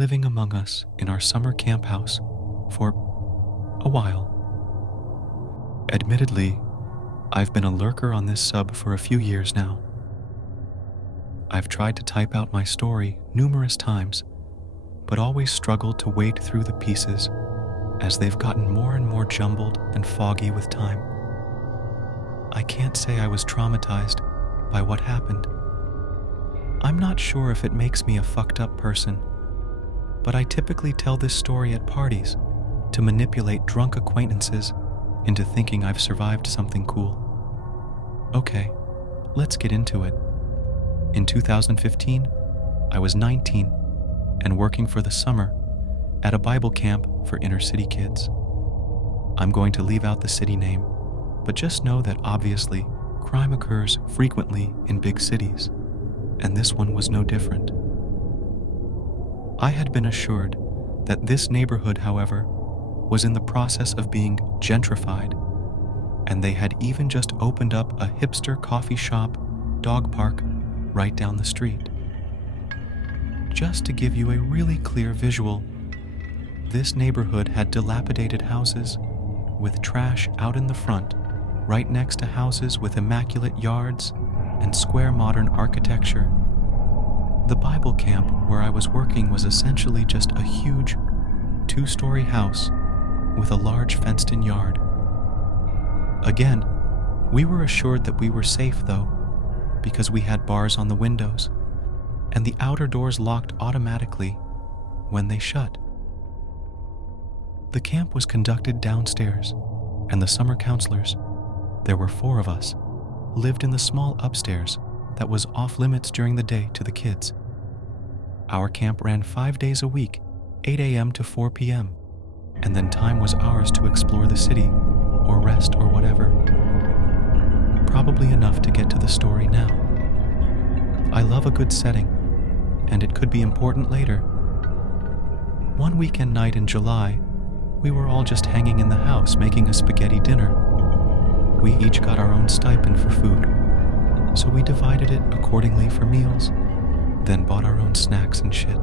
living among us in our summer camp house for a while. Admittedly, I've been a lurker on this sub for a few years now. I've tried to type out my story numerous times, but always struggled to wade through the pieces as they've gotten more and more jumbled and foggy with time. I can't say I was traumatized by what happened. I'm not sure if it makes me a fucked up person, but I typically tell this story at parties to manipulate drunk acquaintances into thinking I've survived something cool. Okay, let's get into it. In 2015, I was 19 and working for the summer at a Bible camp for inner city kids. I'm going to leave out the city name, but just know that obviously crime occurs frequently in big cities, and this one was no different. I had been assured that this neighborhood, however, was in the process of being gentrified, and they had even just opened up a hipster coffee shop, dog park, right down the street. Just to give you a really clear visual, this neighborhood had dilapidated houses with trash out in the front, right next to houses with immaculate yards and square modern architecture. The Bible camp where I was working was essentially just a huge 2-story house with a large fenced-in yard. Again, we were assured that we were safe though, because we had bars on the windows, and the outer doors locked automatically when they shut. The camp was conducted downstairs, and the summer counselors, there were 4 of us, lived in the small upstairs that was off limits during the day to the kids. Our camp ran 5 days a week, 8 a.m. to 4 p.m., and then time was ours to explore the city, or rest or whatever. Probably enough to get to the story now. I love a good setting, and it could be important later. One weekend night in July, we were all just hanging in the house making a spaghetti dinner. We each got our own stipend for food, so we divided it accordingly for meals, then bought our own snacks and shit.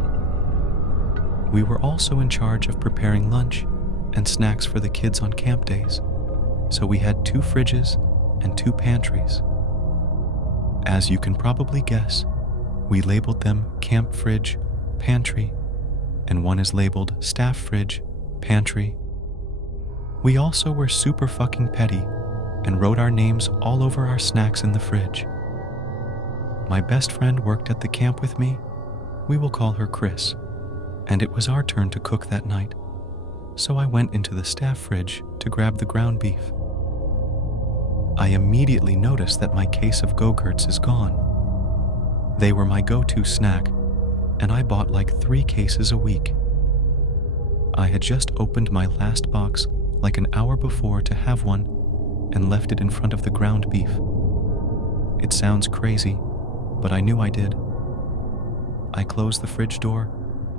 We were also in charge of preparing lunch and snacks for the kids on camp days, so we had 2 fridges and 2 pantries. As you can probably guess, we labeled them camp fridge, pantry, and one is labeled staff fridge, pantry. We also were super fucking petty and wrote our names all over our snacks in the fridge. My best friend worked at the camp with me. We will call her Chris, and it was our turn to cook that night, so I went into the staff fridge to grab the ground beef. I immediately noticed that my case of Go-Gurts is gone. They were my go-to snack, and I bought like 3 cases a week. I had just opened my last box like an hour before to have one and left it in front of the ground beef. It sounds crazy, but I knew I did. I close the fridge door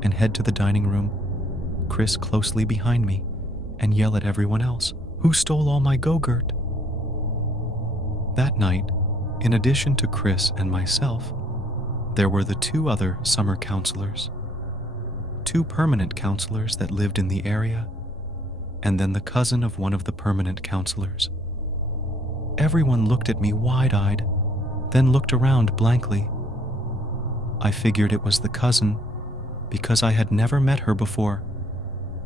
and head to the dining room, Chris closely behind me, and yell at everyone else, "Who stole all my Go-Gurt?" That night, in addition to Chris and myself, there were the 2 other summer counselors, 2 permanent counselors that lived in the area, and then the cousin of one of the permanent counselors. Everyone looked at me wide-eyed, then looked around blankly. I figured it was the cousin because I had never met her before,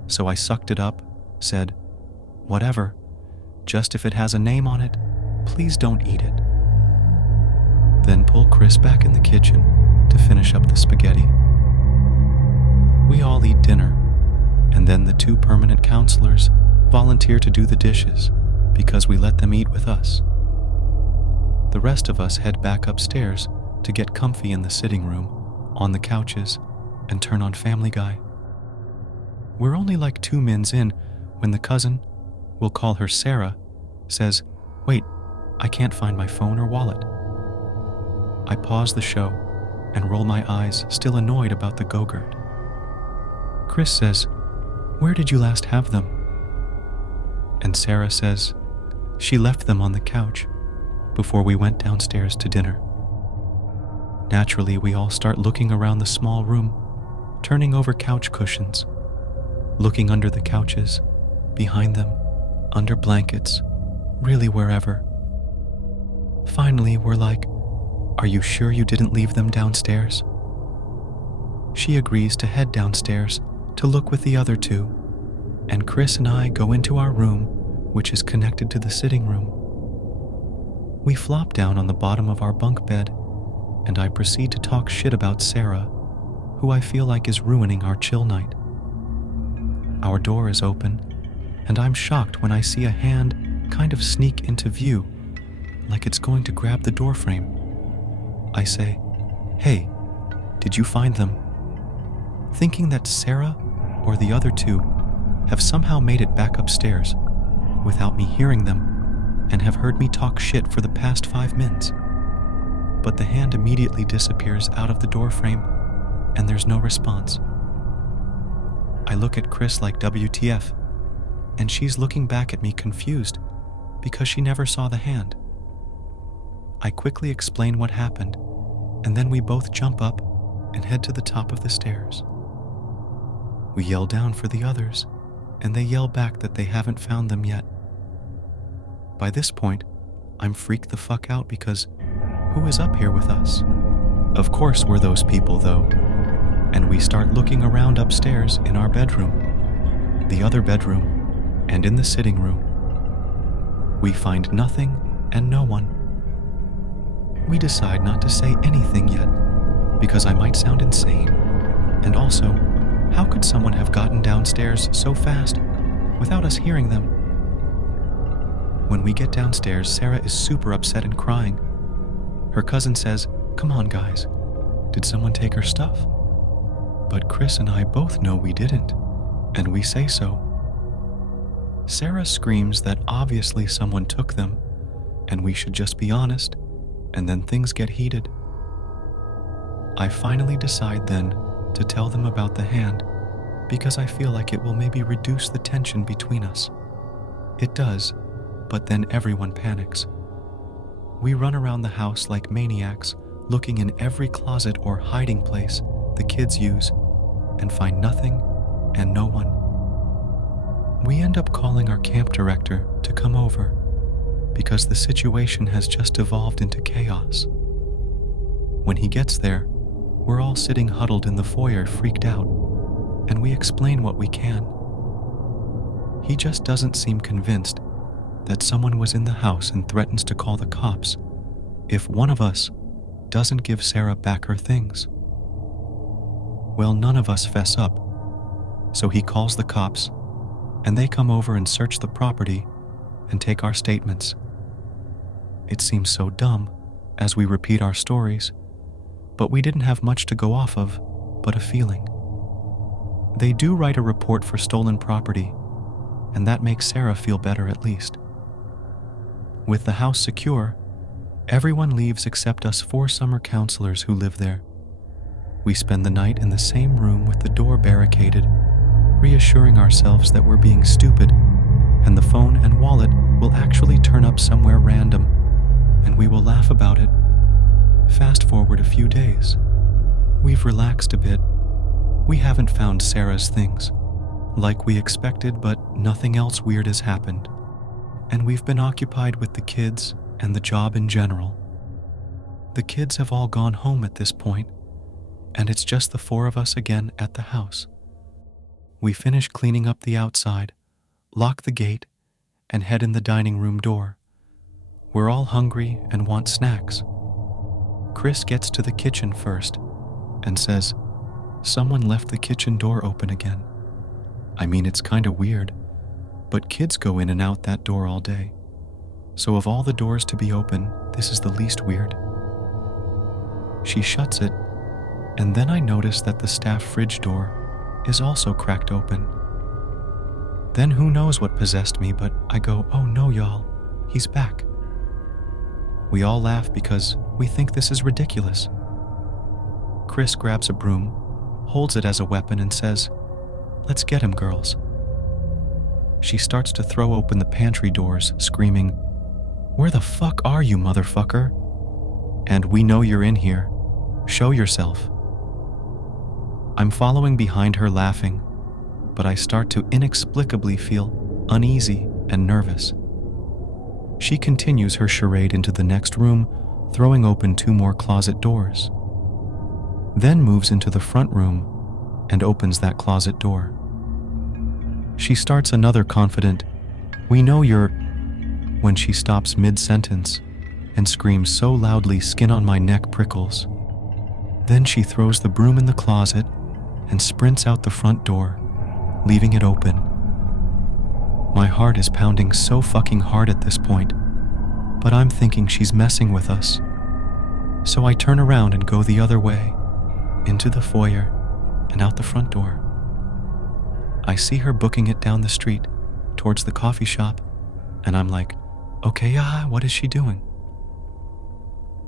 so I sucked it up, said, "Whatever, just if it has a name on it, please don't eat it." Then pull Chris back in the kitchen to finish up the spaghetti. We all eat dinner, and then the 2 permanent counselors volunteer to do the dishes because we let them eat with us. The rest of us head back upstairs to get comfy in the sitting room, on the couches, and turn on Family Guy. We're only like 2 mins in when the cousin, we'll call her Sarah, says, "Wait, I can't find my phone or wallet." I pause the show and roll my eyes, still annoyed about the Go-Gurt. Chris says, "Where did you last have them?" And Sarah says, she left them on the couch before we went downstairs to dinner. Naturally, we all start looking around the small room, turning over couch cushions, looking under the couches, behind them, under blankets, really wherever. Finally, we're like, "Are you sure you didn't leave them downstairs?" She agrees to head downstairs to look with the other two, and Chris and I go into our room, which is connected to the sitting room. We flop down on the bottom of our bunk bed, and I proceed to talk shit about Sarah, who I feel like is ruining our chill night. Our door is open, and I'm shocked when I see a hand kind of sneak into view, like it's going to grab the doorframe. I say, "Hey, did you find them?" Thinking that Sarah or the other two have somehow made it back upstairs without me hearing them and have heard me talk shit for the past 5 minutes. But the hand immediately disappears out of the doorframe and there's no response. I look at Chris like WTF, and she's looking back at me confused because she never saw the hand. I quickly explain what happened, and then we both jump up and head to the top of the stairs. We yell down for the others, and they yell back that they haven't found them yet. By this point, I'm freaked the fuck out because who is up here with us? Of course we're those people though, and we start looking around upstairs in our bedroom, the other bedroom, and in the sitting room. We find nothing and no one. We decide not to say anything yet, because I might sound insane, and also, how could someone have gotten downstairs so fast without us hearing them? When we get downstairs, Sarah is super upset and crying. Her cousin says, "Come on guys, did someone take her stuff?" But Chris and I both know we didn't, and we say so. Sarah screams that obviously someone took them, and we should just be honest, and then things get heated. I finally decide then to tell them about the hand, because I feel like it will maybe reduce the tension between us. It does, but then everyone panics. We run around the house like maniacs, looking in every closet or hiding place the kids use, and find nothing and no one. We end up calling our camp director to come over, because the situation has just evolved into chaos. When he gets there, we're all sitting huddled in the foyer freaked out, and we explain what we can. He just doesn't seem convinced that someone was in the house and threatens to call the cops if one of us doesn't give Sarah back her things. Well, none of us fess up, so he calls the cops, and they come over and search the property and take our statements. It seems so dumb as we repeat our stories, but we didn't have much to go off of but a feeling. They do write a report for stolen property, and that makes Sarah feel better at least. With the house secure, everyone leaves except us 4 summer counselors who live there. We spend the night in the same room with the door barricaded, reassuring ourselves that we're being stupid, and the phone and wallet will actually turn up somewhere random, and we will laugh about it. Fast forward a few days. We've relaxed a bit. We haven't found Sarah's things, like we expected, but nothing else weird has happened. And we've been occupied with the kids and the job in general. The kids have all gone home at this point, and it's just the 4 of us again at the house. We finish cleaning up the outside, lock the gate, and head in the dining room door. We're all hungry and want snacks. Chris gets to the kitchen first and says, "Someone left the kitchen door open again." I mean, it's kinda weird, but kids go in and out that door all day. So of all the doors to be open, this is the least weird. She shuts it, and then I notice that the staff fridge door is also cracked open. Then who knows what possessed me, but I go, "Oh no, y'all, he's back." We all laugh because we think this is ridiculous. Chris grabs a broom, holds it as a weapon, and says, "Let's get him, girls." She starts to throw open the pantry doors, screaming, "Where the fuck are you, motherfucker? And we know you're in here. Show yourself." I'm following behind her laughing, but I start to inexplicably feel uneasy and nervous. She continues her charade into the next room, throwing open 2 more closet doors. Then moves into the front room and opens that closet door. She starts another confident, "We know you're," when she stops mid-sentence and screams so loudly skin on my neck prickles. Then she throws the broom in the closet and sprints out the front door, leaving it open. My heart is pounding so fucking hard at this point, but I'm thinking she's messing with us. So I turn around and go the other way, into the foyer and out the front door. I see her booking it down the street towards the coffee shop, and I'm like, okay, what is she doing?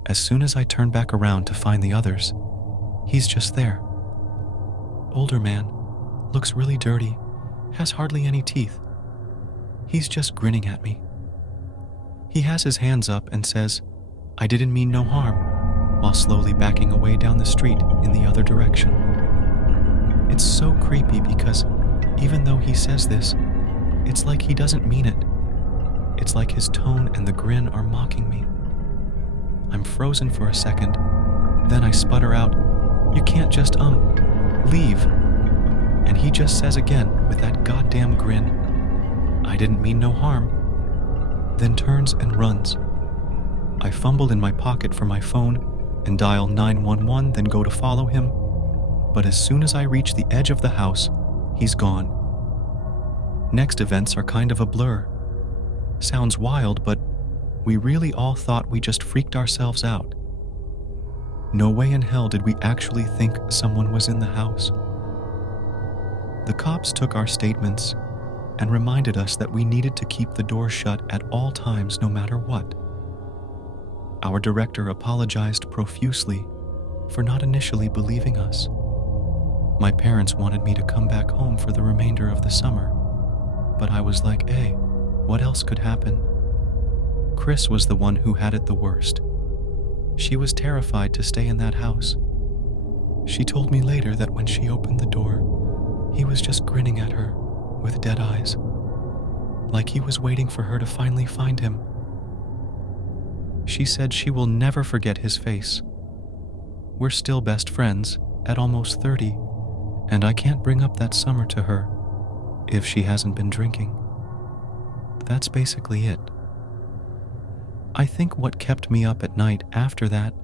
As soon as I turn back around to find the others, he's just there. Older man, looks really dirty, has hardly any teeth. He's just grinning at me. He has his hands up and says, "I didn't mean no harm," while slowly backing away down the street in the other direction. It's so creepy because even though he says this, it's like he doesn't mean it. It's like his tone and the grin are mocking me. I'm frozen for a second, then I sputter out, "You can't just, leave." And he just says again with that goddamn grin, "I didn't mean no harm," then turns and runs. I fumble in my pocket for my phone and dial 911, then go to follow him. But as soon as I reach the edge of the house, he's gone. Next events are kind of a blur. Sounds wild, but we really all thought we just freaked ourselves out. No way in hell did we actually think someone was in the house. The cops took our statements and reminded us that we needed to keep the door shut at all times no matter what. Our director apologized profusely for not initially believing us. My parents wanted me to come back home for the remainder of the summer, but I was like, hey, what else could happen? Chris was the one who had it the worst. She was terrified to stay in that house. She told me later that when she opened the door, he was just grinning at her with dead eyes, like he was waiting for her to finally find him. She said she will never forget his face. We're still best friends at almost 30, and I can't bring up that summer to her if she hasn't been drinking. That's basically it. I think what kept me up at night after that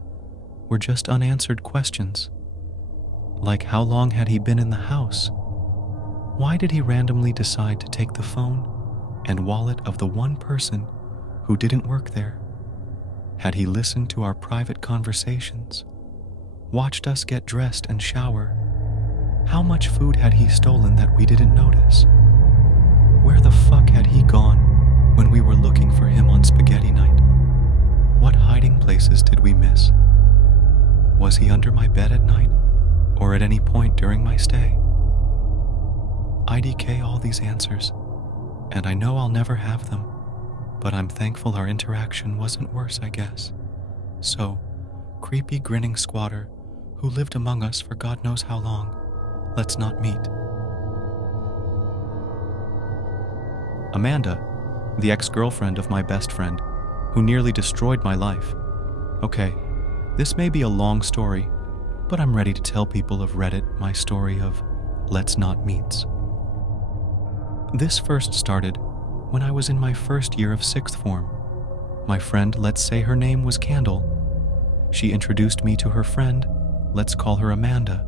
were just unanswered questions. Like, how long had he been in the house? Why did he randomly decide to take the phone and wallet of the one person who didn't work there? Had he listened to our private conversations? Watched us get dressed and shower? How much food had he stolen that we didn't notice? Where the fuck had he gone when we were looking for him on spaghetti night? What hiding places did we miss? Was he under my bed at night or at any point during my stay? IDK all these answers, and I know I'll never have them, but I'm thankful our interaction wasn't worse, I guess. So, creepy grinning squatter who lived among us for God knows how long, let's not meet. Amanda, the ex-girlfriend of my best friend, who nearly destroyed my life. Okay, this may be a long story, but I'm ready to tell people of Reddit my story of Let's Not Meets. This first started when I was in my first year of 6th form. My friend, let's say her name was Candle. She introduced me to her friend, let's call her Amanda.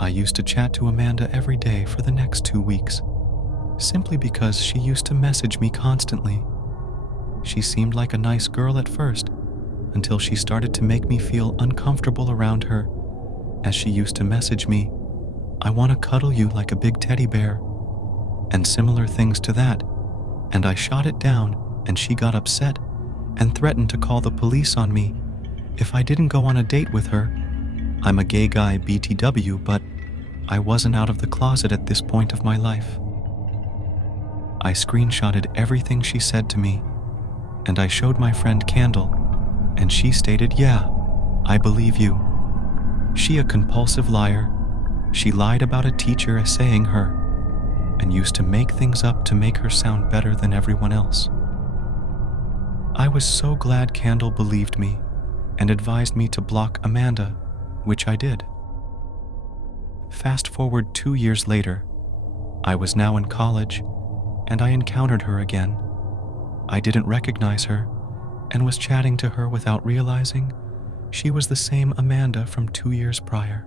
I used to chat to Amanda every day for the next 2 weeks, simply because she used to message me constantly. She seemed like a nice girl at first, until she started to make me feel uncomfortable around her, as she used to message me, "I want to cuddle you like a big teddy bear," and similar things to that, and I shot it down, and she got upset and threatened to call the police on me if I didn't go on a date with her. I'm a gay guy BTW, but I wasn't out of the closet at this point of my life. I screenshotted everything she said to me, and I showed my friend Candle, and she stated, "Yeah, I believe you. She a compulsive liar, She lied about a teacher essaying her and used to make things up to make her sound better than everyone else. I was so glad Candle believed me and advised me to block Amanda, which I did. Fast forward 2 years later, I was now in college and I encountered her again. I didn't recognize her and was chatting to her without realizing she was the same Amanda from 2 years prior.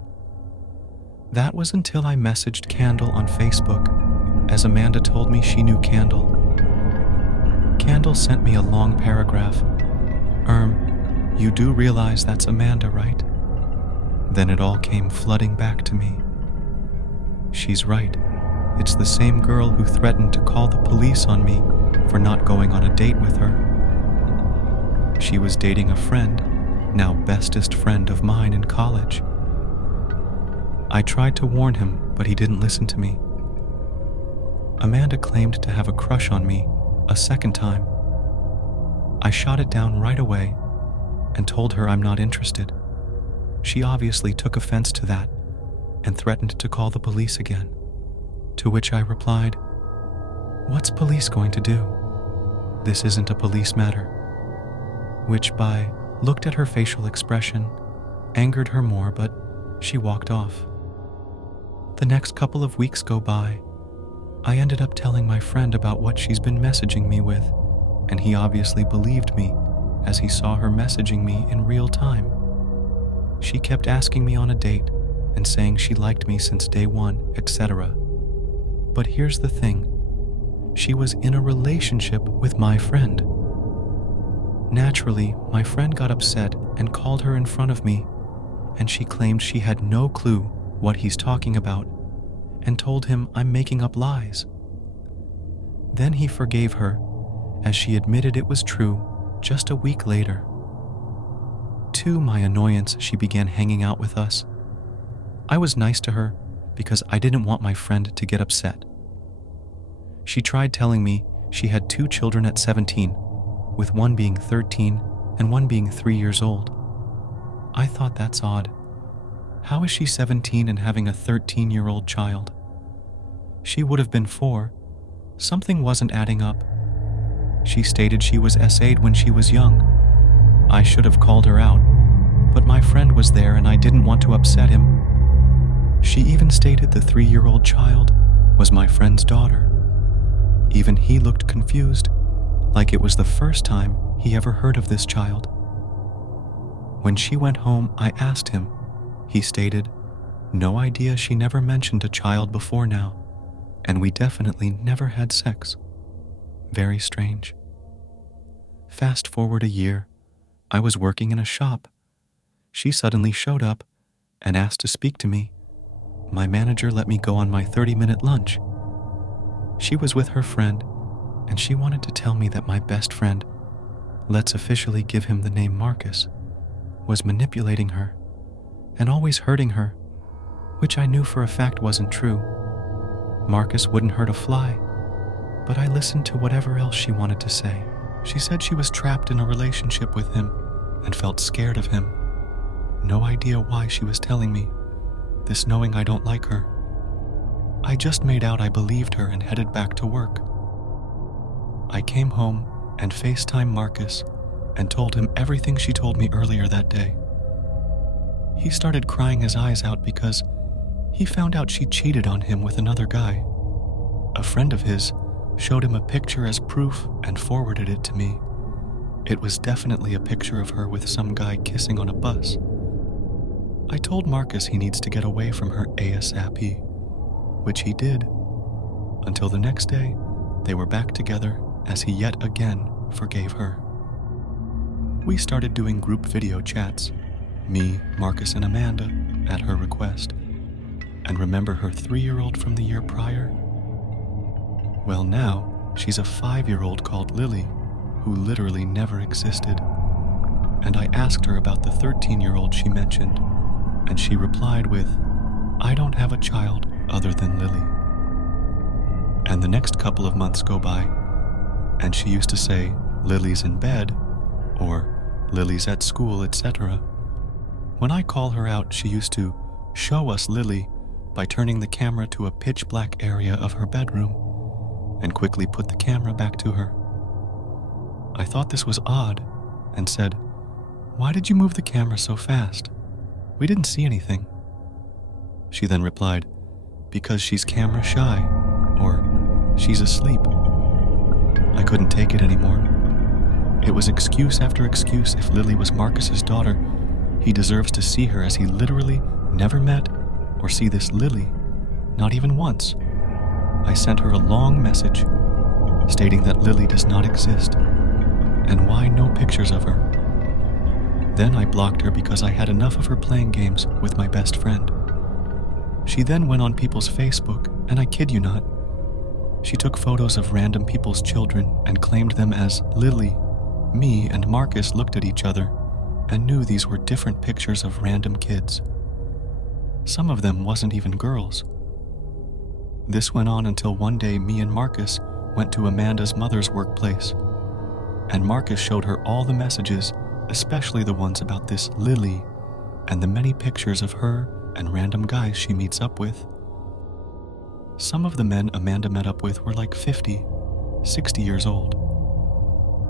That was until I messaged Candle on Facebook, as Amanda told me she knew Candle. Candle sent me a long paragraph. You do realize that's Amanda, right? Then it all came flooding back to me. She's right. It's the same girl who threatened to call the police on me for not going on a date with her. She was dating a friend, now bestest friend of mine in college. I tried to warn him, but he didn't listen to me. Amanda claimed to have a crush on me a second time. I shot it down right away and told her I'm not interested. She obviously took offense to that and threatened to call the police again, to which I replied, "What's police going to do? This isn't a police matter," which looked at her facial expression, angered her more, but she walked off. The next couple of weeks go by. I ended up telling my friend about what she's been messaging me with, and he obviously believed me as he saw her messaging me in real time. She kept asking me on a date and saying she liked me since day one, etc. But here's the thing. She was in a relationship with my friend. Naturally, my friend got upset and called her in front of me, and she claimed she had no clue what he's talking about and told him I'm making up lies. Then he forgave her, as she admitted it was true just a week later. To my annoyance, she began hanging out with us. I was nice to her because I didn't want my friend to get upset. She tried telling me she had 2 children at 17, with one being 13 and one being 3 years old. I thought that's odd. How is she 17 and having a 13-year-old child? She would have been 4. Something wasn't adding up. She stated she was SA'd when she was young. I should have called her out, but my friend was there and I didn't want to upset him. She even stated the 3-year-old child was my friend's daughter. Even he looked confused, like it was the first time he ever heard of this child. When she went home, I asked him. He stated, "No idea, she never mentioned a child before now, and we definitely never had sex." Very strange. Fast forward a year, I was working in a shop. She suddenly showed up and asked to speak to me. My manager let me go on my 30-minute lunch. She was with her friend, and she wanted to tell me that my best friend, let's officially give him the name Marcus, was manipulating her and always hurting her, which I knew for a fact wasn't true. Marcus wouldn't hurt a fly, but I listened to whatever else she wanted to say. She said she was trapped in a relationship with him and felt scared of him. No idea why she was telling me this, knowing I don't like her. I just made out I believed her and headed back to work. I came home and FaceTimed Marcus and told him everything she told me earlier that day. He started crying his eyes out because he found out she cheated on him with another guy. A friend of his showed him a picture as proof and forwarded it to me. It was definitely a picture of her with some guy kissing on a bus. I told Marcus he needs to get away from her ASAP, which he did, until the next day they were back together as he yet again forgave her. We started doing group video chats, me, Marcus, and Amanda, at her request. And remember her 3-year-old from the year prior? Well, now she's a 5-year-old called Lily, who literally never existed. And I asked her about the 13-year-old she mentioned, and she replied with, "I don't have a child other than Lily." And the next couple of months go by, and she used to say, "Lily's in bed," or "Lily's at school," etc. When I call her out, she used to show us Lily by turning the camera to a pitch-black area of her bedroom and quickly put the camera back to her. I thought this was odd and said, "Why did you move the camera so fast? We didn't see anything." She then replied, "Because she's camera shy," or "she's asleep." I couldn't take it anymore. It was excuse after excuse. If Lily was Marcus's daughter, he deserves to see her, as he literally never met or see this Lily, not even once. I sent her a long message stating that Lily does not exist and why no pictures of her. Then I blocked her because I had enough of her playing games with my best friend. She then went on people's Facebook, and I kid you not, she took photos of random people's children and claimed them as Lily. Me and Marcus looked at each other and knew these were different pictures of random kids. Some of them wasn't even girls. This went on until one day me and Marcus went to Amanda's mother's workplace, and Marcus showed her all the messages, especially the ones about this Lily and the many pictures of her and random guys she meets up with. Some of the men Amanda met up with were like 50, 60 years old,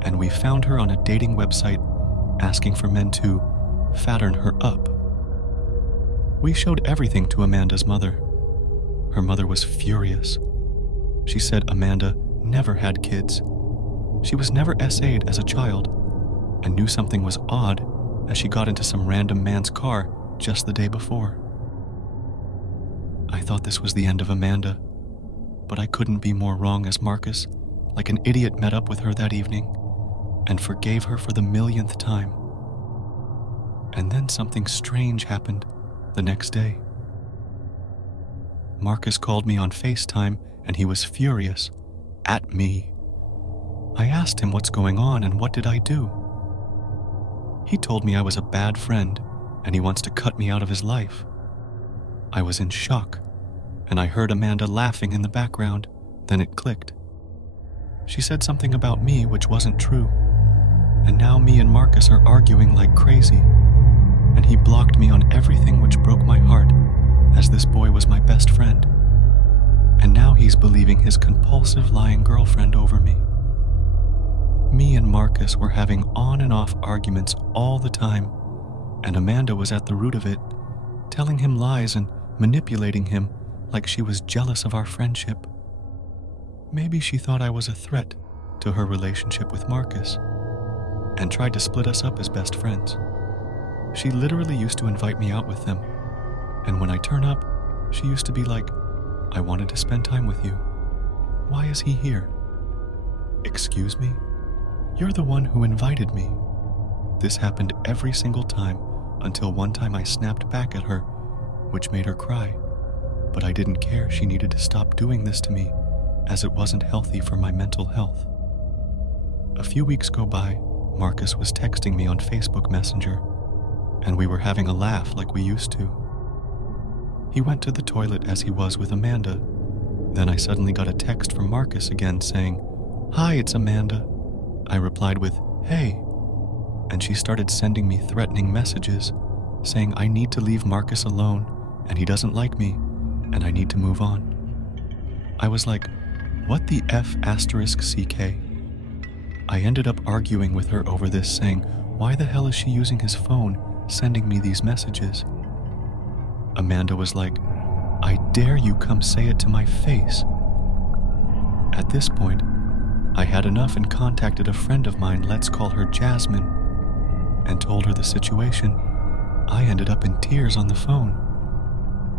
and we found her on a dating website asking for men to fatten her up. We showed everything to Amanda's mother. Her mother was furious. She said Amanda never had kids. She was never SA'd as a child and knew something was odd as she got into some random man's car just the day before. I thought this was the end of Amanda, but I couldn't be more wrong, as Marcus, like an idiot, met up with her that evening and forgave her for the millionth time. And then something strange happened the next day. Marcus called me on FaceTime and he was furious at me. I asked him what's going on and what did I do. He told me I was a bad friend and he wants to cut me out of his life. I was in shock, and I heard Amanda laughing in the background. Then it clicked. She said something about me which wasn't true, and now me and Marcus are arguing like crazy, and he blocked me on everything, which broke my heart, as this boy was my best friend, and now he's believing his compulsive lying girlfriend over me. Me and Marcus were having on and off arguments all the time, and Amanda was at the root of it, telling him lies and manipulating him like she was jealous of our friendship. Maybe she thought I was a threat to her relationship with Marcus and tried to split us up as best friends. She literally used to invite me out with them, and when I turn up, she used to be like, "I wanted to spend time with you. Why is he here?" "Excuse me? You're the one who invited me." This happened every single time until one time I snapped back at her, which made her cry. But I didn't care. She needed to stop doing this to me, as it wasn't healthy for my mental health. A few weeks go by. Marcus was texting me on Facebook Messenger, and we were having a laugh like we used to. He went to the toilet as he was with Amanda. Then I suddenly got a text from Marcus again saying, "Hi, it's Amanda." I replied with, "Hey," and she started sending me threatening messages saying I need to leave Marcus alone and he doesn't like me and I need to move on. I was like, what the F *CK? I ended up arguing with her over this, saying, why the hell is she using his phone sending me these messages? Amanda was like, I dare you come say it to my face. At this point, I had enough and contacted a friend of mine, let's call her Jasmine, and told her the situation. I ended up in tears on the phone.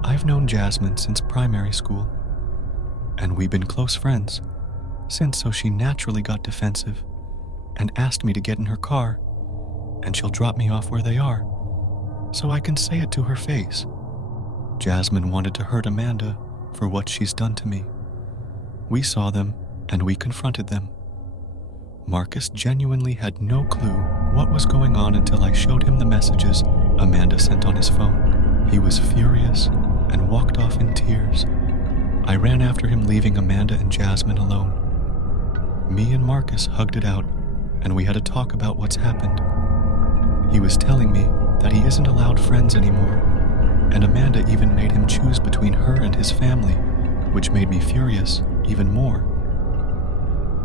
I've known Jasmine since primary school, and we've been close friends since, so she naturally got defensive and asked me to get in her car, and she'll drop me off where they are, so I can say it to her face. Jasmine wanted to hurt Amanda for what she's done to me. We saw them, and we confronted them. Marcus genuinely had no clue what was going on until I showed him the messages Amanda sent on his phone. He was furious and walked off in tears. I ran after him, leaving Amanda and Jasmine alone. Me and Marcus hugged it out, and we had a talk about what's happened. He was telling me that he isn't allowed friends anymore, and Amanda even made him choose between her and his family, which made me furious even more.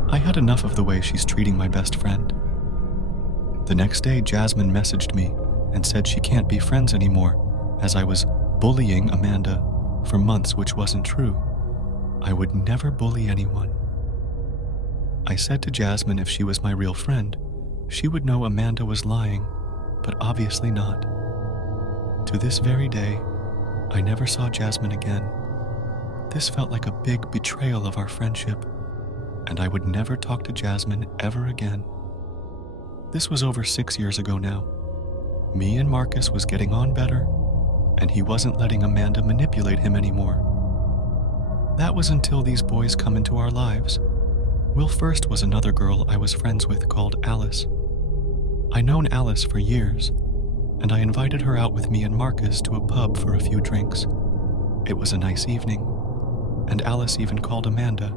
I had enough of the way she's treating my best friend. The next day, Jasmine messaged me and said she can't be friends anymore, as I was bullying Amanda for months, which wasn't true. I would never bully anyone. I said to Jasmine if she was my real friend, she would know Amanda was lying, but obviously not. To this very day, I never saw Jasmine again. This felt like a big betrayal of our friendship, and I would never talk to Jasmine ever again. This was over 6 years ago now. Me and Marcus was getting on better, and he wasn't letting Amanda manipulate him anymore. That was until these boys come into our lives. Will first was another girl I was friends with called Alice. I known Alice for years, and I invited her out with me and Marcus to a pub for a few drinks. It was a nice evening, and Alice even called Amanda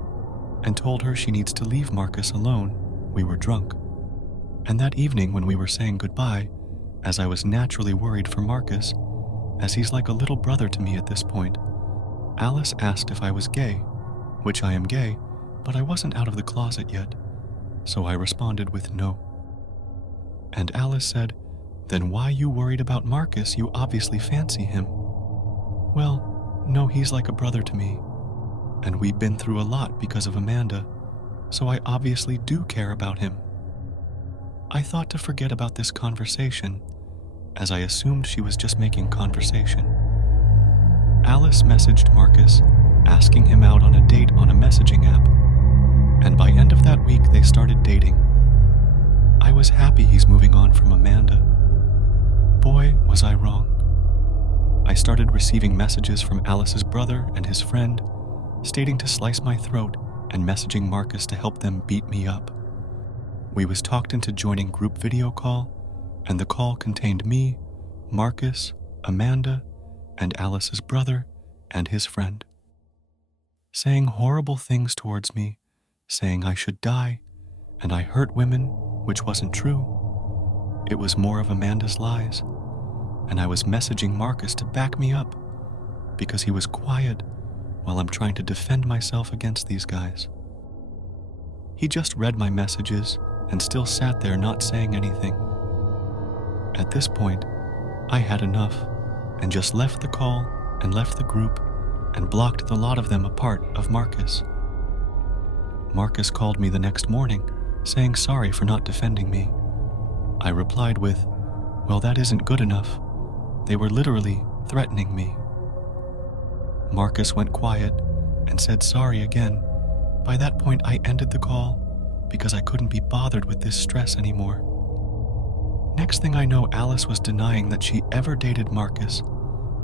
and told her she needs to leave Marcus alone. We were drunk. And that evening when we were saying goodbye, as I was naturally worried for Marcus, as he's like a little brother to me at this point, Alice asked if I was gay, which I am gay, but I wasn't out of the closet yet, so I responded with no. And Alice said, "Then why you worried about Marcus? You obviously fancy him." Well, no, he's like a brother to me, and we've been through a lot because of Amanda, so I obviously do care about him. I thought to forget about this conversation, as I assumed she was just making conversation. Alice messaged Marcus, asking him out on a date on a messaging app, and by end of that week they started dating. I was happy he's moving on from Amanda. Boy, was I wrong. I started receiving messages from Alice's brother and his friend, stating to slice my throat and messaging Marcus to help them beat me up. We was talked into joining group video call, and the call contained me, Marcus, Amanda, and Alice's brother and his friend, saying horrible things towards me, saying I should die, and I hurt women, which wasn't true. It was more of Amanda's lies, and I was messaging Marcus to back me up, because he was quiet while I'm trying to defend myself against these guys. He just read my messages and still sat there not saying anything. At this point, I had enough and just left the call and left the group and blocked the lot of them apart of Marcus. Marcus called me the next morning, saying sorry for not defending me. I replied with, "Well, that isn't good enough. They were literally threatening me." Marcus went quiet and said sorry again. By that point, I ended the call because I couldn't be bothered with this stress anymore. Next thing I know, Alice was denying that she ever dated Marcus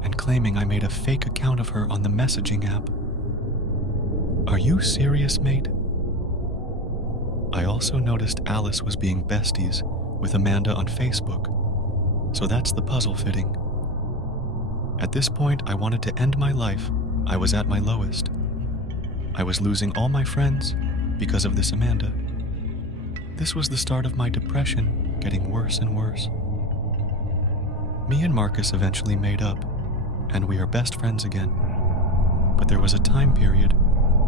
and claiming I made a fake account of her on the messaging app. Are you serious, mate? I also noticed Alice was being besties with Amanda on Facebook, so that's the puzzle fitting. At this point, I wanted to end my life. I was at my lowest. I was losing all my friends because of this Amanda. This was the start of my depression, getting worse and worse. Me and Marcus eventually made up, and we are best friends again. But there was a time period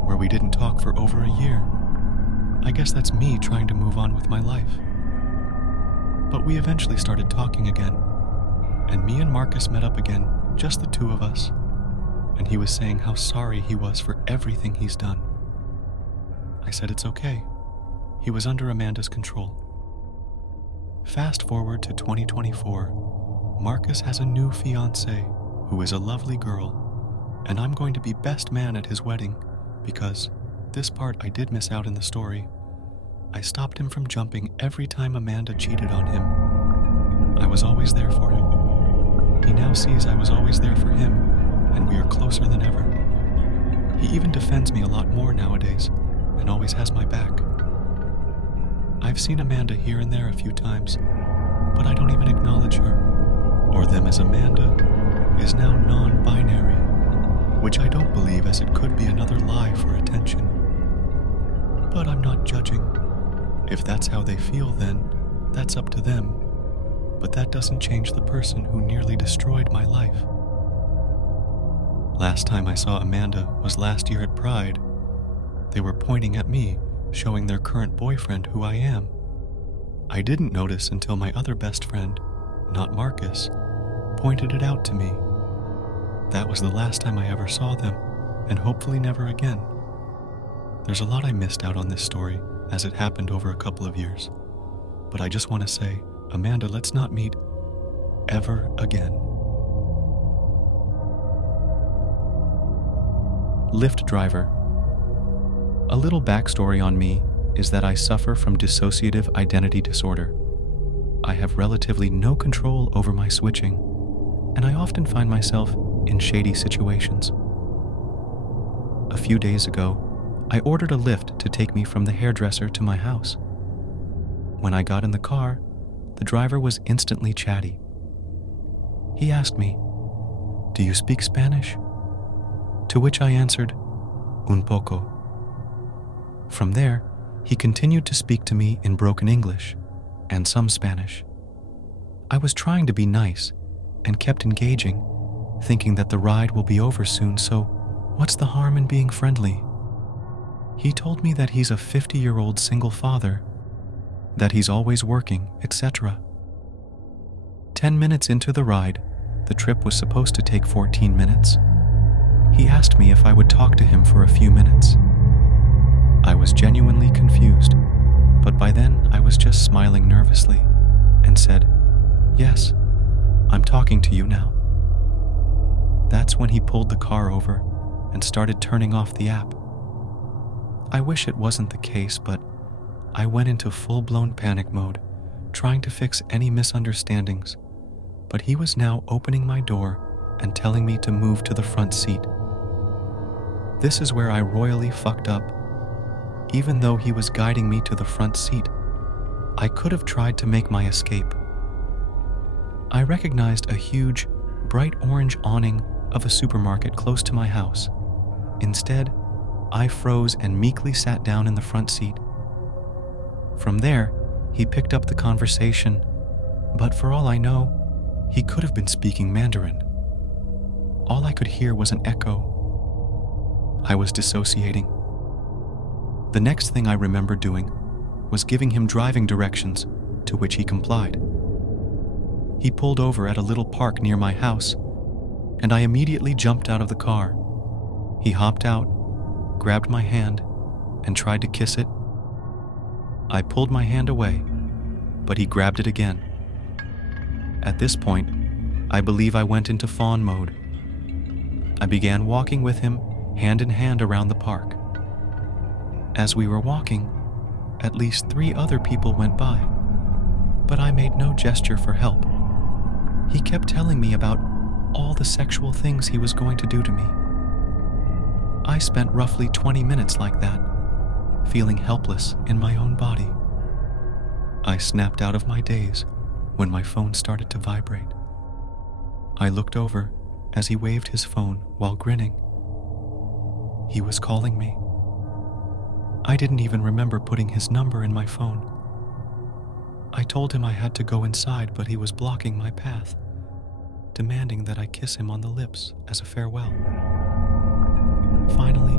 where we didn't talk for over a year. I guess that's me trying to move on with my life. But we eventually started talking again, and me and Marcus met up again, just the two of us, and he was saying how sorry he was for everything he's done. I said it's okay. He was under Amanda's control. Fast forward to 2024, Marcus has a new fiancée who is a lovely girl, and I'm going to be best man at his wedding because, this part I did miss out in the story, I stopped him from jumping every time Amanda cheated on him. I was always there for him. He now sees I was always there for him, and we are closer than ever. He even defends me a lot more nowadays, and always has my back. I've seen Amanda here and there a few times, but I don't even acknowledge her, or them, as Amanda is now non-binary, which I don't believe, as it could be another lie for attention. But I'm not judging. If that's how they feel, then that's up to them. But that doesn't change the person who nearly destroyed my life. Last time I saw Amanda was last year at Pride. They were pointing at me, showing their current boyfriend who I am. I didn't notice until my other best friend, not Marcus, pointed it out to me. That was the last time I ever saw them, and hopefully never again. There's a lot I missed out on this story, as it happened over a couple of years. But I just want to say, Amanda, let's not meet ever again. Lyft driver. A little backstory on me is that I suffer from dissociative identity disorder. I have relatively no control over my switching, and I often find myself in shady situations. A few days ago, I ordered a Lyft to take me from the hairdresser to my house. When I got in the car, the driver was instantly chatty. He asked me, "Do you speak Spanish?" To which I answered, "Un poco." From there, he continued to speak to me in broken English and some Spanish. I was trying to be nice and kept engaging, thinking that the ride will be over soon, so what's the harm in being friendly? He told me that he's a 50-year-old single father, that he's always working, etc. 10 minutes into the ride, the trip was supposed to take 14 minutes. He asked me if I would talk to him for a few minutes. I was genuinely confused, but by then I was just smiling nervously and said, "Yes, I'm talking to you now." That's when he pulled the car over and started turning off the app. I wish it wasn't the case, but I went into full-blown panic mode, trying to fix any misunderstandings, but he was now opening my door and telling me to move to the front seat. This is where I royally fucked up. Even though he was guiding me to the front seat, I could have tried to make my escape. I recognized a huge, bright orange awning of a supermarket close to my house. Instead, I froze and meekly sat down in the front seat. From there, he picked up the conversation, but for all I know, he could have been speaking Mandarin. All I could hear was an echo. I was dissociating. The next thing I remember doing was giving him driving directions, to which he complied. He pulled over at a little park near my house, and I immediately jumped out of the car. He hopped out, grabbed my hand, and tried to kiss it. I pulled my hand away, but he grabbed it again. At this point, I believe I went into fawn mode. I began walking with him hand in hand around the park. As we were walking, at least 3 other people went by, but I made no gesture for help. He kept telling me about all the sexual things he was going to do to me. I spent roughly 20 minutes like that, feeling helpless in my own body. I snapped out of my daze when my phone started to vibrate. I looked over as he waved his phone while grinning. He was calling me. I didn't even remember putting his number in my phone. I told him I had to go inside, but he was blocking my path, demanding that I kiss him on the lips as a farewell. Finally,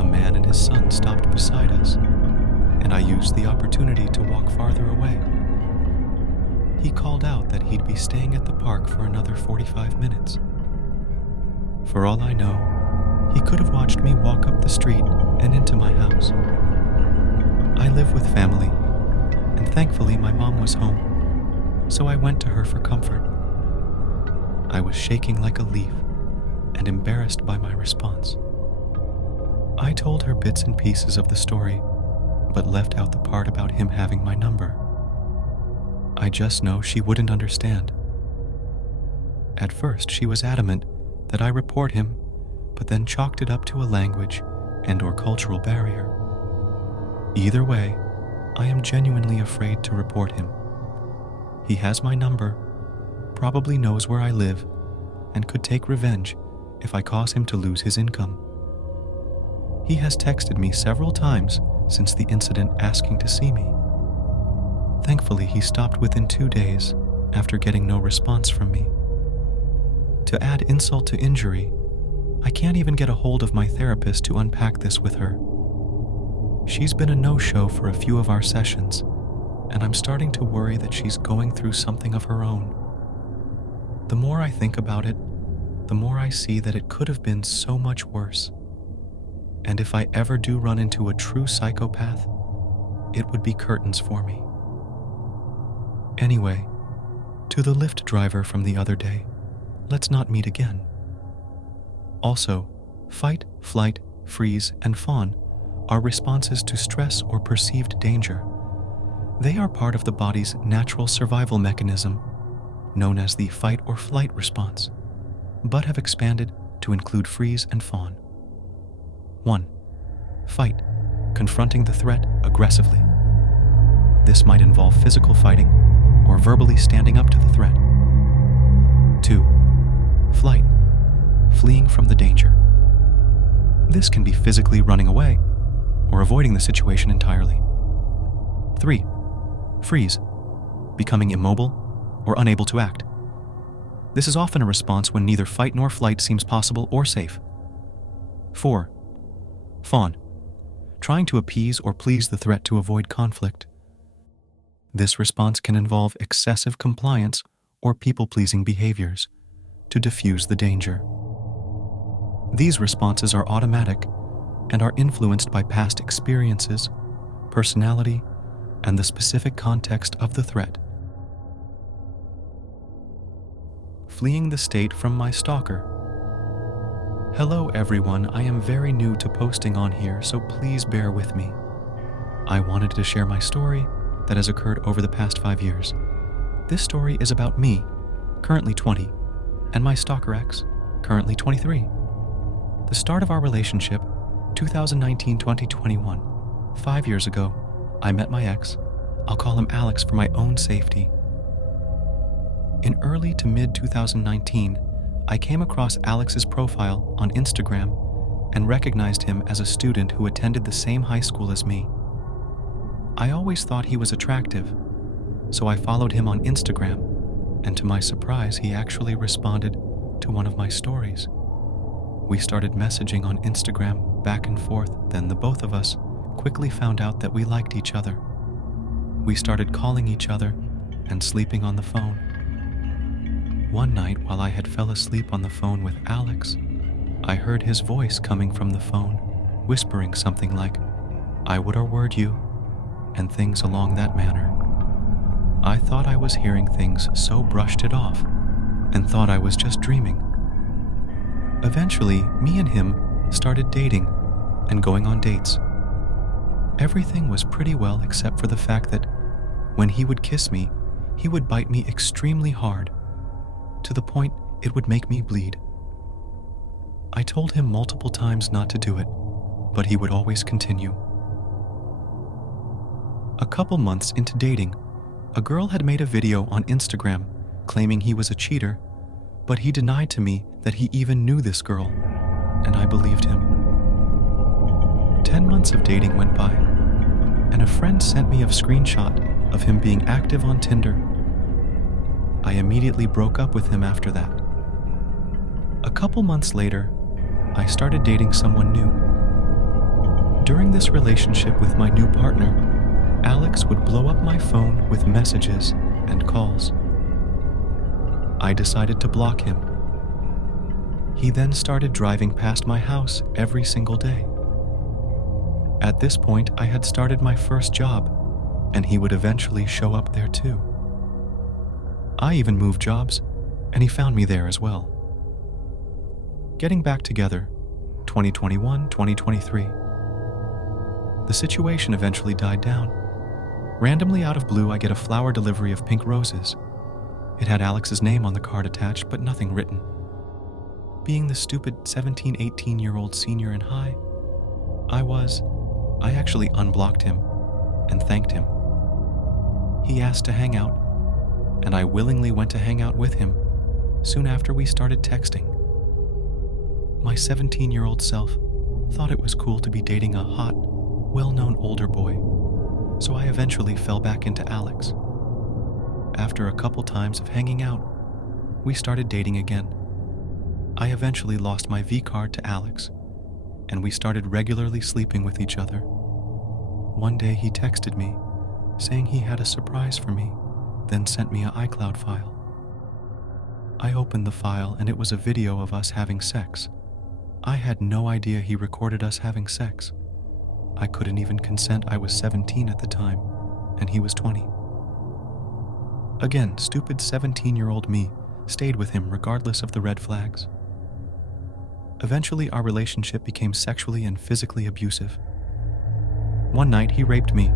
a man and his son stopped beside us, and I used the opportunity to walk farther away. He called out that he'd be staying at the park for another 45 minutes. For all I know, he could have watched me walk up the street and into my house. I live with family, and thankfully my mom was home, so I went to her for comfort. I was shaking like a leaf and embarrassed by my response. I told her bits and pieces of the story, but left out the part about him having my number. I just know she wouldn't understand. At first, she was adamant that I report him, but then chalked it up to a language and/or cultural barrier. Either way, I am genuinely afraid to report him. He has my number, probably knows where I live, and could take revenge if I cause him to lose his income. He has texted me several times since the incident asking to see me. Thankfully, he stopped within 2 days after getting no response from me. To add insult to injury, I can't even get a hold of my therapist to unpack this with her. She's been a no-show for a few of our sessions, and I'm starting to worry that she's going through something of her own. The more I think about it, the more I see that it could have been so much worse. And if I ever do run into a true psychopath, it would be curtains for me. Anyway, to the Lyft driver from the other day, let's not meet again. Also, fight, flight, freeze, and fawn are responses to stress or perceived danger. They are part of the body's natural survival mechanism, known as the fight or flight response, but have expanded to include freeze and fawn. 1. Fight, confronting the threat aggressively. This might involve physical fighting or verbally standing up to the threat. 2. Flight, fleeing from the danger. This can be physically running away or avoiding the situation entirely. 3. Freeze, becoming immobile or unable to act. This is often a response when neither fight nor flight seems possible or safe. 4. Fawn, trying to appease or please the threat to avoid conflict. This response can involve excessive compliance or people-pleasing behaviors to diffuse the danger. These responses are automatic and are influenced by past experiences, personality, and the specific context of the threat. Fleeing the state from my stalker. Hello everyone, I am very new to posting on here, so please bear with me. I wanted to share my story that has occurred over the past 5 years. This story is about me, currently 20, and my stalker ex, currently 23. The start of our relationship, 2019-2021. 5 years ago, I met my ex. I'll call him Alex for my own safety. In early to mid-2019, I came across Alex's profile on Instagram and recognized him as a student who attended the same high school as me. I always thought he was attractive, so I followed him on Instagram, and to my surprise, he actually responded to one of my stories. We started messaging on Instagram back and forth, then the both of us quickly found out that we liked each other. We started calling each other and sleeping on the phone. One night, while I had fell asleep on the phone with Alex, I heard his voice coming from the phone, whispering something like, "I would word you," and things along that manner. I thought I was hearing things, so brushed it off, and thought I was just dreaming. Eventually, me and him started dating and going on dates. Everything was pretty well except for the fact that when he would kiss me, he would bite me extremely hard, to the point it would make me bleed. I told him multiple times not to do it, but he would always continue. A couple months into dating, a girl had made a video on Instagram claiming he was a cheater, but he denied to me that he even knew this girl, and I believed him. 10 months of dating went by, and a friend sent me a screenshot of him being active on Tinder. I immediately broke up with him after that. A couple months later, I started dating someone new. During this relationship with my new partner, Alex would blow up my phone with messages and calls. I decided to block him. He then started driving past my house every single day. At this point, I had started my first job, and he would eventually show up there too. I even moved jobs, and he found me there as well. Getting back together, 2021-2023. The situation eventually died down. Randomly out of blue, I get a flower delivery of pink roses. It had Alex's name on the card attached, but nothing written. Being the stupid 17-18-year-old senior in high, I actually unblocked him and thanked him. He asked to hang out, and I willingly went to hang out with him soon after we started texting. My 17-year-old self thought it was cool to be dating a hot, well-known older boy, so I eventually fell back into Alex. After a couple times of hanging out, we started dating again. I eventually lost my V card to Alex, and we started regularly sleeping with each other. One day he texted me, saying he had a surprise for me, then sent me an iCloud file. I opened the file and it was a video of us having sex. I had no idea he recorded us having sex. I couldn't even consent. I was 17 at the time, and he was 20. Again, stupid 17-year-old me stayed with him regardless of the red flags. Eventually, our relationship became sexually and physically abusive. One night, he raped me,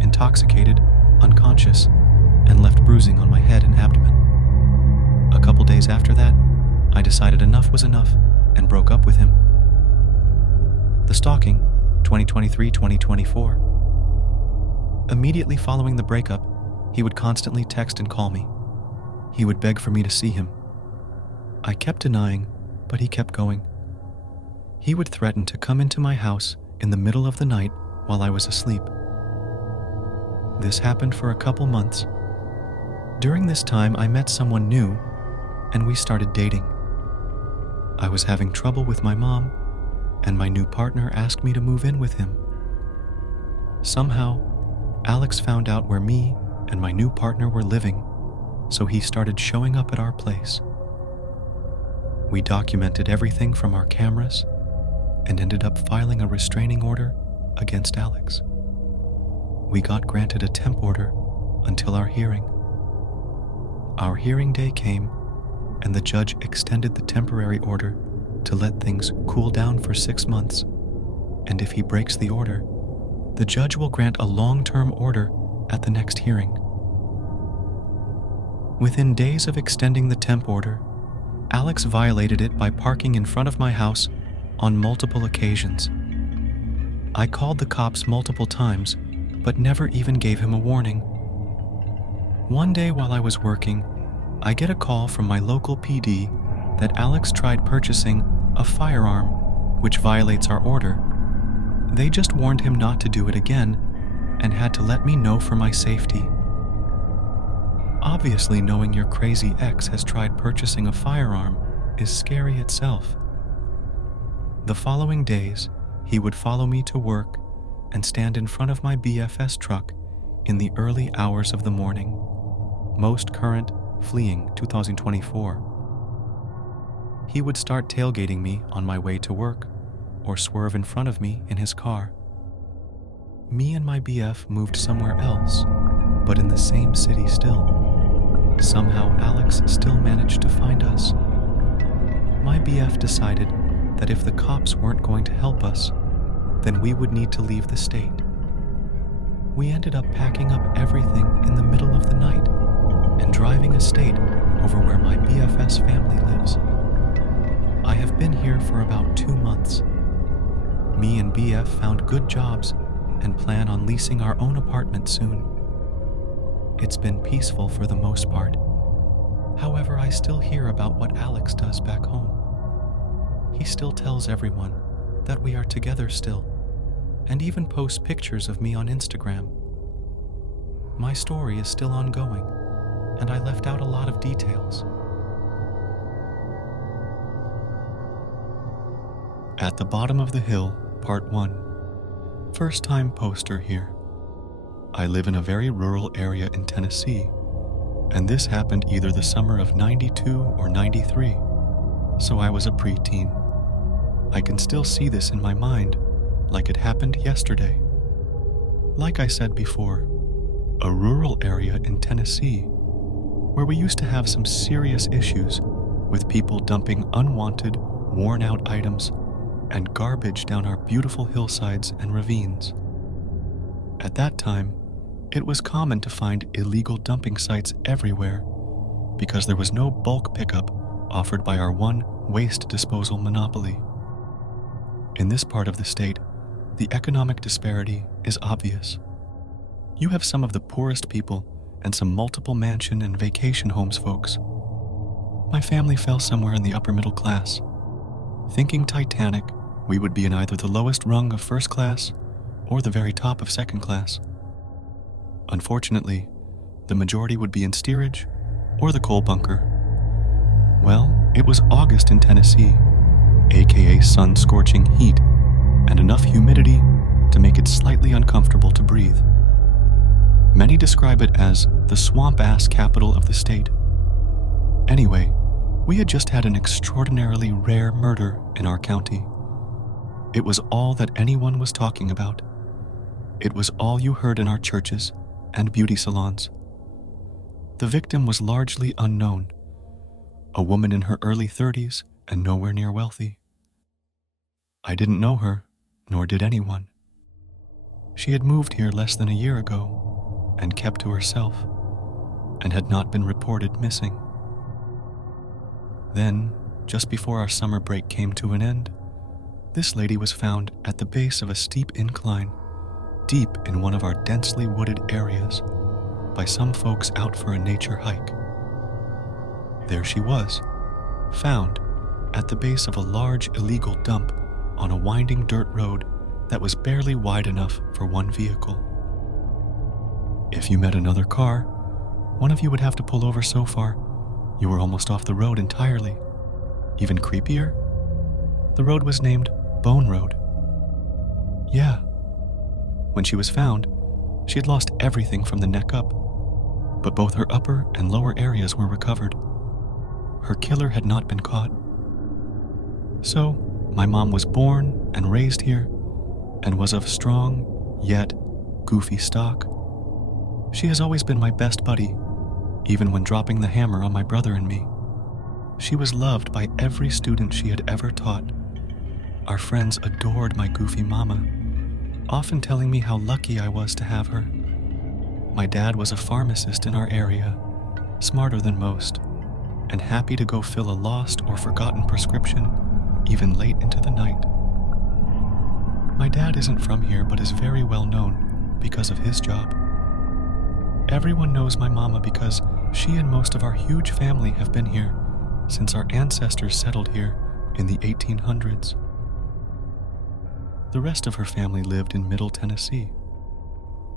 intoxicated, unconscious, and left bruising on my head and abdomen. A couple days after that, I decided enough was enough and broke up with him. The stalking, 2023-2024. Immediately following the breakup, he would constantly text and call me. He would beg for me to see him. I kept denying, but he kept going. He would threaten to come into my house in the middle of the night while I was asleep. This happened for a couple months. During this time, I met someone new, and we started dating. I was having trouble with my mom, and my new partner asked me to move in with him. Somehow, Alex found out where me and my new partner were living, so he started showing up at our place. We documented everything from our cameras and ended up filing a restraining order against Alex. We got granted a temp order until our hearing. Our hearing day came, and the judge extended the temporary order to let things cool down for 6 months, and if he breaks the order, the judge will grant a long-term order at the next hearing. Within days of extending the temp order, Alex violated it by parking in front of my house on multiple occasions. I called the cops multiple times, but never even gave him a warning. One day while I was working, I get a call from my local PD that Alex tried purchasing a firearm, which violates our order. They just warned him not to do it again and had to let me know for my safety. Obviously, knowing your crazy ex has tried purchasing a firearm is scary itself. The following days, he would follow me to work and stand in front of my BFS truck in the early hours of the morning. Most current, fleeing 2024. He would start tailgating me on my way to work or swerve in front of me in his car. Me and my BF moved somewhere else, but in the same city still. Somehow Alex still managed to find us. My BF decided that if the cops weren't going to help us, then we would need to leave the state. We ended up packing up everything in the middle of the night and driving a state over where my BFS family lives. I have been here for about 2 months. Me and BF found good jobs and plan on leasing our own apartment soon. It's been peaceful for the most part. However, I still hear about what Alex does back home. He still tells everyone that we are together still, and even posts pictures of me on Instagram. My story is still ongoing, and I left out a lot of details. At the Bottom of the Hill, Part 1. First-time poster here. I live in a very rural area in Tennessee, and this happened either the summer of 92 or 93, so I was a preteen. I can still see this in my mind, like it happened yesterday. Like I said before, a rural area in Tennessee, where we used to have some serious issues with people dumping unwanted, worn-out items and garbage down our beautiful hillsides and ravines. At that time, it was common to find illegal dumping sites everywhere because there was no bulk pickup offered by our one waste disposal monopoly. In this part of the state, the economic disparity is obvious. You have some of the poorest people and some multiple mansion and vacation homes folks. My family fell somewhere in the upper middle class. Thinking Titanic, we would be in either the lowest rung of first class or the very top of second class. Unfortunately, the majority would be in steerage or the coal bunker. Well, It was August in Tennessee, aka sun-scorching heat, and enough humidity to make it slightly uncomfortable to breathe. Many describe it as the swamp-ass capital of the state. Anyway, we had just had an extraordinarily rare murder in our county. It was all that anyone was talking about. It was all you heard in our churches and beauty salons. The victim was largely unknown, a woman in her early 30s and nowhere near wealthy. I didn't know her, nor did anyone. She had moved here less than a year ago and kept to herself, and had not been reported missing. Then, just before our summer break came to an end, this lady was found at the base of a steep incline, deep in one of our densely wooded areas, by some folks out for a nature hike. There she was, found at the base of a large illegal dump on a winding dirt road that was barely wide enough for one vehicle. If you met another car, one of you would have to pull over so far you were almost off the road entirely. Even creepier, the road was named Bone Road. Yeah. When she was found, she had lost everything from the neck up, but both her upper and lower areas were recovered. Her killer had not been caught. So, my mom was born and raised here, and was of strong, yet goofy stock. She has always been my best buddy, even when dropping the hammer on my brother and me. She was loved by every student she had ever taught. Our friends adored my goofy mama, often telling me how lucky I was to have her. My dad was a pharmacist in our area, smarter than most, and happy to go fill a lost or forgotten prescription even late into the night. My dad isn't from here but is very well known because of his job. Everyone knows my mama because she and most of our huge family have been here since our ancestors settled here in the 1800s. The rest of her family lived in Middle Tennessee.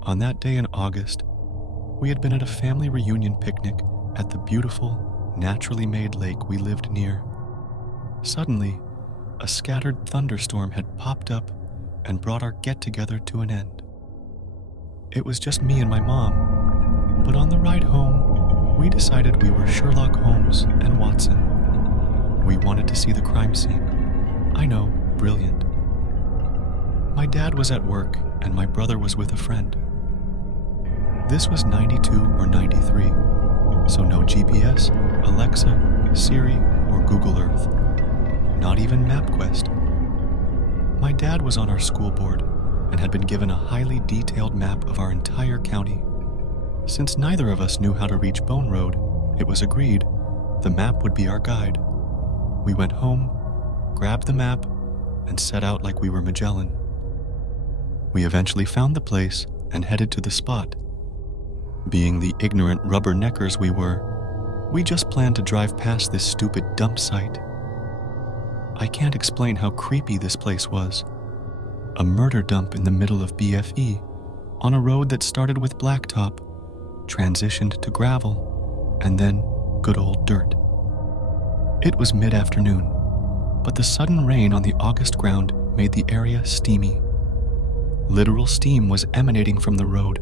On that day in August, we had been at a family reunion picnic at the beautiful, naturally made lake we lived near. Suddenly, a scattered thunderstorm had popped up and brought our get-together to an end. It was just me and my mom, but on the ride home, we decided we were Sherlock Holmes and Watson. We wanted to see the crime scene. I know, brilliant. My dad was at work and my brother was with a friend. This was 92 or 93, so no GPS, Alexa, Siri, or Google Earth. Not even MapQuest. My dad was on our school board and had been given a highly detailed map of our entire county. Since neither of us knew how to reach Bone Road, it was agreed the map would be our guide. We went home, grabbed the map, and set out like we were Magellan. We eventually found the place and headed to the spot. Being the ignorant rubberneckers we were, we just planned to drive past this stupid dump site. I can't explain how creepy this place was. A murder dump in the middle of BFE, on a road that started with blacktop, transitioned to gravel, and then good old dirt. It was mid-afternoon, but the sudden rain on the August ground made the area steamy. Literal steam was emanating from the road,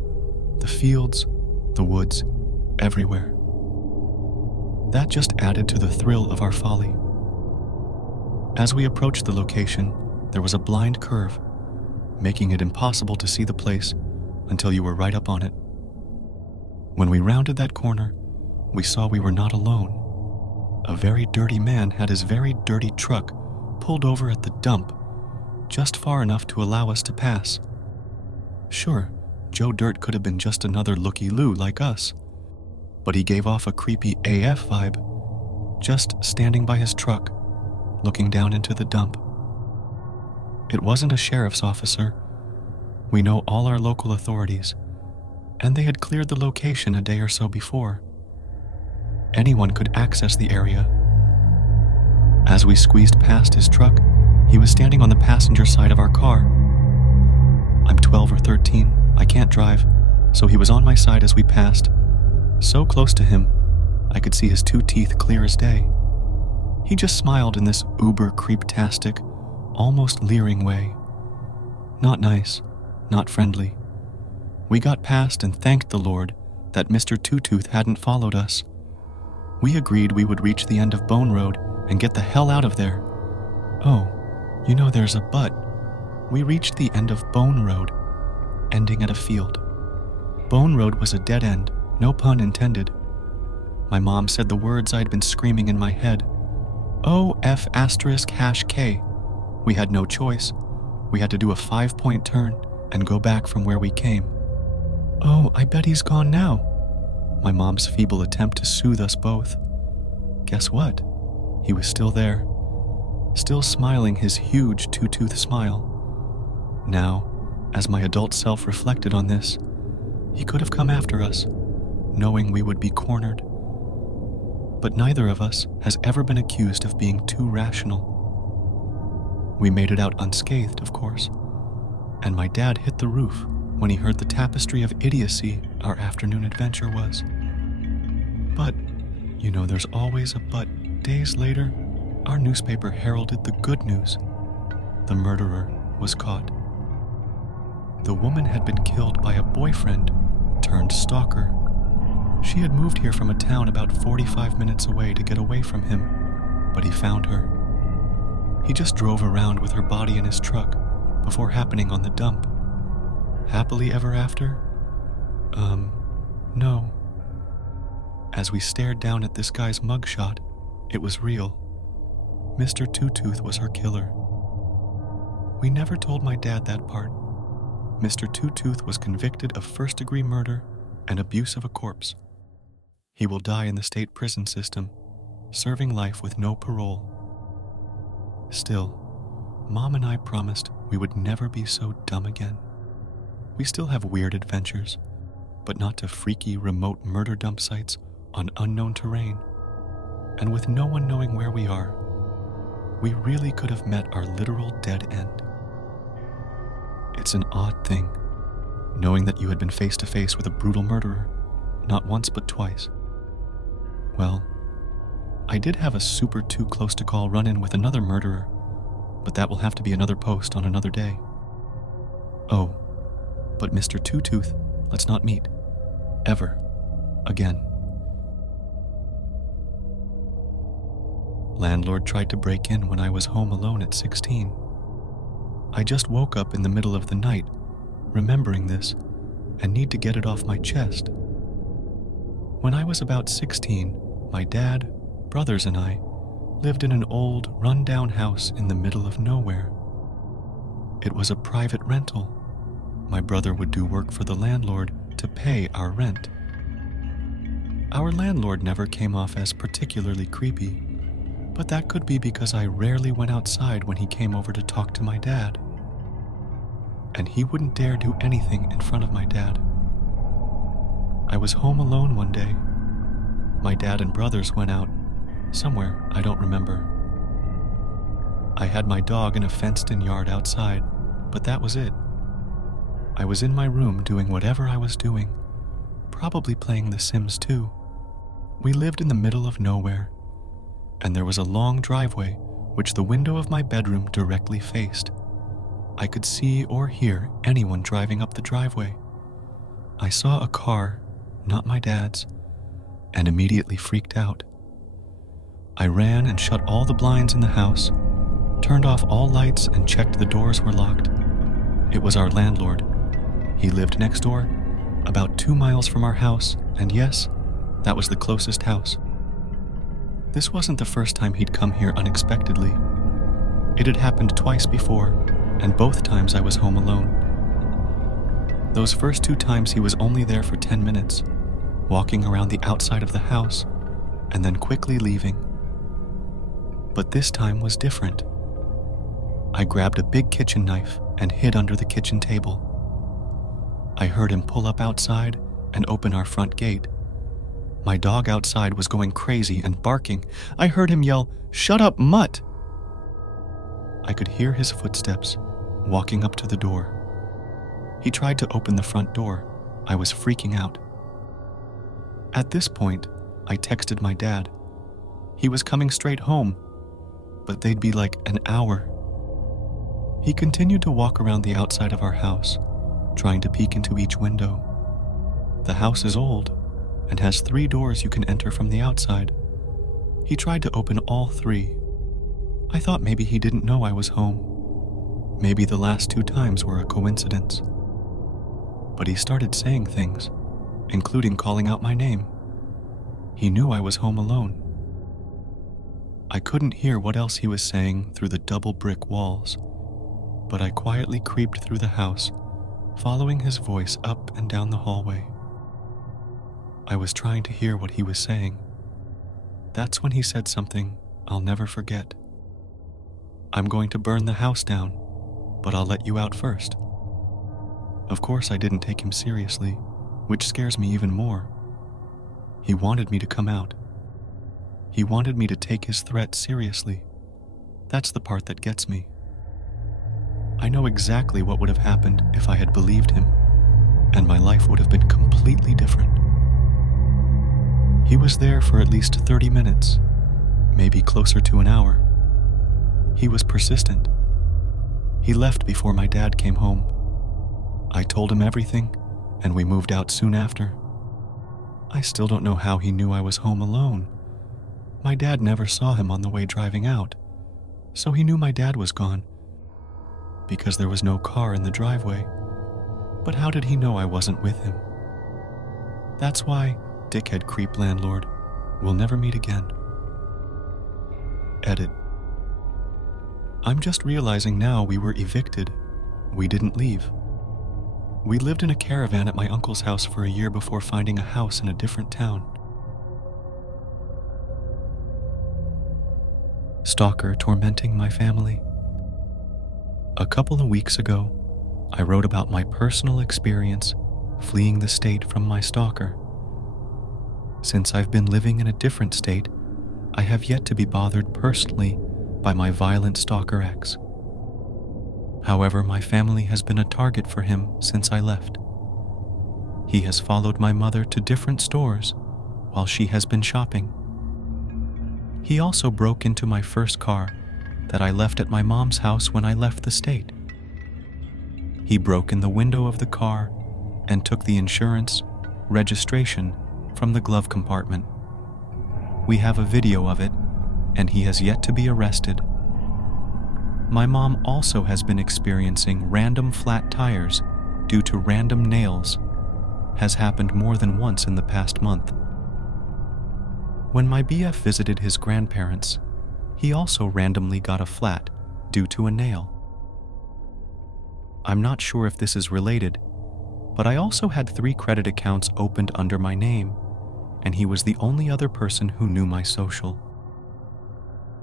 the fields, the woods, everywhere. That just added to the thrill of our folly. As we approached the location, there was a blind curve, making it impossible to see the place until you were right up on it. When we rounded that corner, we saw we were not alone. A very dirty man had his very dirty truck pulled over at the dump, just far enough to allow us to pass. Sure, Joe Dirt could have been just another looky-loo like us, but he gave off a creepy AF vibe, just standing by his truck, looking down into the dump. It wasn't a sheriff's officer. We know all our local authorities, and they had cleared the location a day or so before. Anyone could access the area. As we squeezed past his truck, he was standing on the passenger side of our car. I'm 12 or 13, I can't drive, so he was on my side as we passed. So close to him, I could see his 2 teeth clear as day. He just smiled in this uber-creeptastic, almost leering way. Not nice, not friendly. We got past and thanked the Lord that Mr. Two-Tooth hadn't followed us. We agreed we would reach the end of Bone Road and get the hell out of there. Oh, you know there's a but. We reached the end of Bone Road, ending at a field. Bone Road was a dead end, no pun intended. My mom said the words I'd been screaming in my head. OF**K. We had no choice. We had to do a 5-point turn and go back from where we came. Oh, I bet he's gone now. My mom's feeble attempt to soothe us both. Guess what? He was still there, still smiling his huge two-tooth smile. Now, as my adult self reflected on this, he could have come after us, knowing we would be cornered. But neither of us has ever been accused of being too rational. We made it out unscathed, of course, and my dad hit the roof when he heard the tapestry of idiocy our afternoon adventure was. But, you know there's always a but. Days later, our newspaper heralded the good news. The murderer was caught. The woman had been killed by a boyfriend turned stalker. She had moved here from a town about 45 minutes away to get away from him, but he found her. He just drove around with her body in his truck before happening on the dump. Happily ever after? No. As we stared down at this guy's mugshot, it was real. Mr. Two-Tooth was her killer. We never told my dad that part. Mr. Two-Tooth was convicted of first-degree murder and abuse of a corpse. He will die in the state prison system, serving life with no parole. Still, Mom and I promised we would never be so dumb again. We still have weird adventures, but not to freaky remote murder dump sites on unknown terrain. And with no one knowing where we are, we really could have met our literal dead end. It's an odd thing, knowing that you had been face to face with a brutal murderer, not once but twice. Well, I did have a super too close to call run-in with another murderer, but that will have to be another post on another day. Oh, but Mr. Two-Tooth, let's not meet. Ever. Again. Landlord tried to break in when I was home alone at 16. I just woke up in the middle of the night, remembering this, and need to get it off my chest. When I was about 16, my dad, brothers, and I lived in an old, run-down house in the middle of nowhere. It was a private rental. My brother would do work for the landlord to pay our rent. Our landlord never came off as particularly creepy, but that could be because I rarely went outside when he came over to talk to my dad. And he wouldn't dare do anything in front of my dad. I was home alone one day. My dad and brothers went out, somewhere I don't remember. I had my dog in a fenced-in yard outside, but that was it. I was in my room doing whatever I was doing, probably playing The Sims 2. We lived in the middle of nowhere, and there was a long driveway which the window of my bedroom directly faced. I could see or hear anyone driving up the driveway. I saw a car, not my dad's, and immediately freaked out. I ran and shut all the blinds in the house, turned off all lights and checked the doors were locked. It was our landlord. He lived next door, about 2 miles from our house, and yes, that was the closest house. This wasn't the first time he'd come here unexpectedly. It had happened twice before, and both times I was home alone. Those first 2 times he was only there for 10 minutes, walking around the outside of the house, and then quickly leaving. But this time was different. I grabbed a big kitchen knife and hid under the kitchen table. I heard him pull up outside and open our front gate. My dog outside was going crazy and barking. I heard him yell, "Shut up, mutt!" I could hear his footsteps walking up to the door. He tried to open the front door. I was freaking out. At this point, I texted my dad. He was coming straight home, but they'd be like an hour. He continued to walk around the outside of our house, trying to peek into each window. The house is old and has 3 doors you can enter from the outside. He tried to open all 3. I thought maybe he didn't know I was home. Maybe the last 2 times were a coincidence. But he started saying things, including calling out my name. He knew I was home alone. I couldn't hear what else he was saying through the double brick walls, but I quietly creeped through the house, following his voice up and down the hallway. I was trying to hear what he was saying. That's when he said something I'll never forget. "I'm going to burn the house down, but I'll let you out first." Of course, I didn't take him seriously, which scares me even more. He wanted me to come out. He wanted me to take his threat seriously. That's the part that gets me. I know exactly what would have happened if I had believed him, and my life would have been completely different. He was there for at least 30 minutes, maybe closer to an hour. He was persistent. He left before my dad came home. I told him everything, and we moved out soon after. I still don't know how he knew I was home alone. My dad never saw him on the way driving out, so he knew my dad was gone, because there was no car in the driveway. But how did he know I wasn't with him? That's why, dickhead creep landlord, we'll never meet again. Edit. I'm just realizing now we were evicted. We didn't leave. We lived in a caravan at my uncle's house for a year before finding a house in a different town. Stalker tormenting my family. A couple of weeks ago, I wrote about my personal experience fleeing the state from my stalker. Since I've been living in a different state, I have yet to be bothered personally by my violent stalker ex. However, my family has been a target for him since I left. He has followed my mother to different stores while she has been shopping. He also broke into my first car that I left at my mom's house when I left the state. He broke in the window of the car and took the insurance, registration from the glove compartment. We have a video of it, and he has yet to be arrested. My mom also has been experiencing random flat tires due to random nails. Has happened more than once in the past month. When my BF visited his grandparents, he also randomly got a flat due to a nail. I'm not sure if this is related, but I also had 3 credit accounts opened under my name, and he was the only other person who knew my social.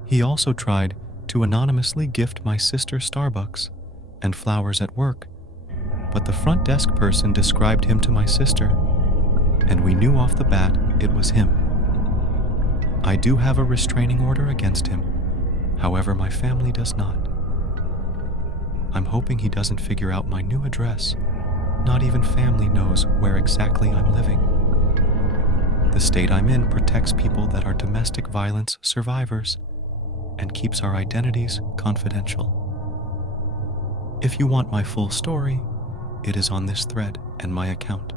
He also tried to anonymously gift my sister Starbucks and flowers at work, but the front desk person described him to my sister, and we knew off the bat it was him. I do have a restraining order against him, however my family does not. I'm hoping he doesn't figure out my new address. Not even family knows where exactly I'm living. The state I'm in protects people that are domestic violence survivors and keeps our identities confidential. If you want my full story, it is on this thread and my account.